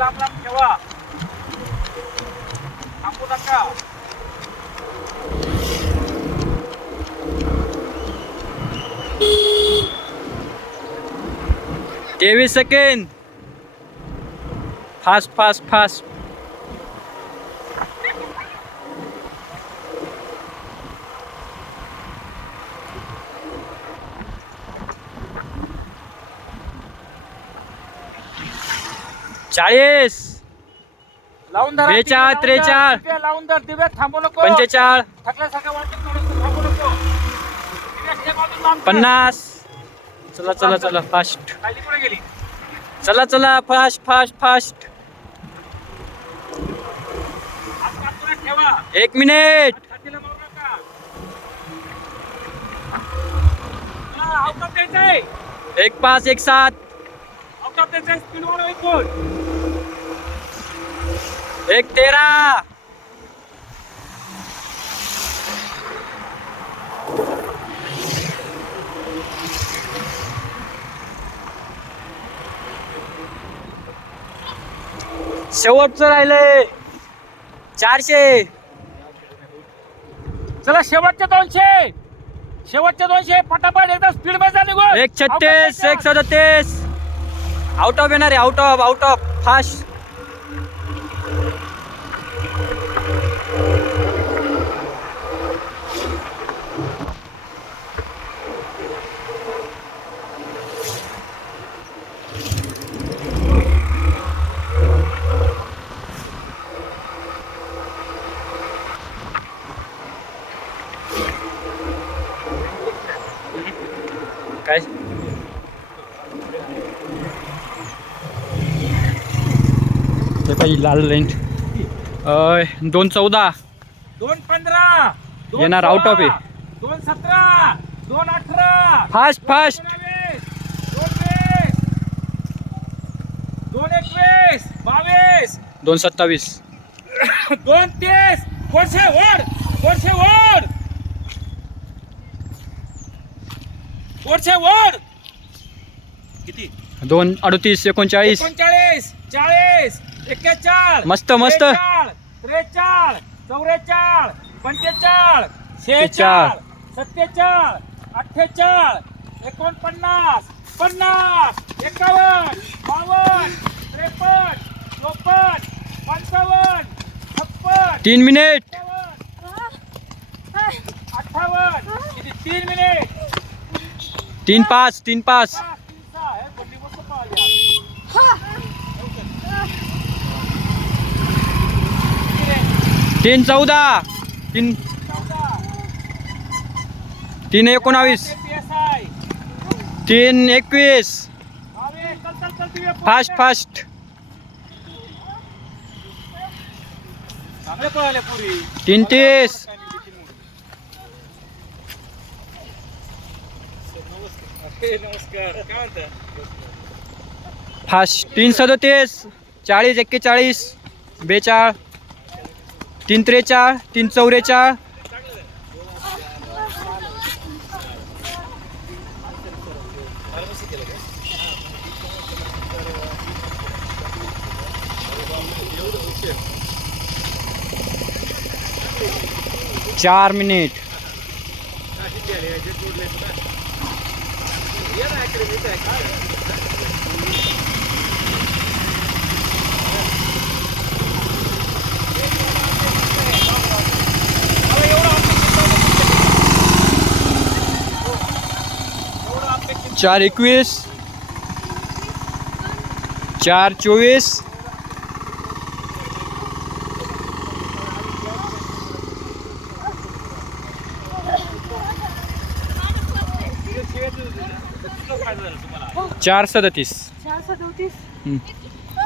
pelan-pelan kecewa. Angkutan kau. Give me a second. Pass, pass, pass. चाळीस. लावून धरा बेचाळ, दिवे लावून धर, त्रेचाळ. दिवे लावून धर दिवे थांबू नको. पंचेचाळ. थकल्यासारखं वाटतं थोडंसं थांबू नको. दिवे ठेव अजून लांब कर. पन्नास. चला चला चला फास्ट खाली पुढे गेली. चला चला फास्ट फास्ट फास्ट हात कापून ठेवा एक मिनिट छातीला मारू नका. हा, आउट ऑफ द्यायचं आहे एक पाच एक सात. एक तेरा. शेवटचं राहिलंय. चारशे. चला शेवटचे दोनशे. शेवटचे दोनशे. पटापट एकदा स्पीडमध्ये निघून. एक छत्तीस एक सदतीस आउट ऑफ येणार आहे out of out of fast काय पाहिजे लाल लाईन दोन चौदा. दोन पंधरा. येणार सोळा, आहे. दोन सतरा. दोन अठरा. फास्ट फास्ट दोन एकवीस. बावीस. दोन सत्तावीस. दोन तीस. वर्षे ओढ. वर्षे ओढ. वर्षे ओढ. किती? दोन अडतीस एकोणचाळीस. एकोणचाळीस. चाळीस. एक्केचाळ मस्त, मस्त. त्रेचाळ चौरेचाळ पंचेचाळ शेहेचाळ सत्तेचाळ अठ्ठेचाळ एकोणपन्नास पन्नास एकावन्न बावन्न त्रेपन्न चोपन्न पंचावन्न छप्पन तीन मिनिट. अठ्ठावन्न किती? तीन मिनिट. तीन पाच तीन पाच पाच, तीन, सहा. हे गल्ली मस्त पळाली आज. किती रे? तीन चौदा. तीन. तीन एकोणावीस. तीन एकवीस. फास्ट फास्ट तीन तीस. फास्ट तीन सदतीस. चाळीस एक्केचाळीस. बेचाळ. तीन त्रेचाळ तीन चौरेचाळ. चार मिनिट. चार एकवीस. चार चोवीस. चार सदतीस. चार सदोतीस.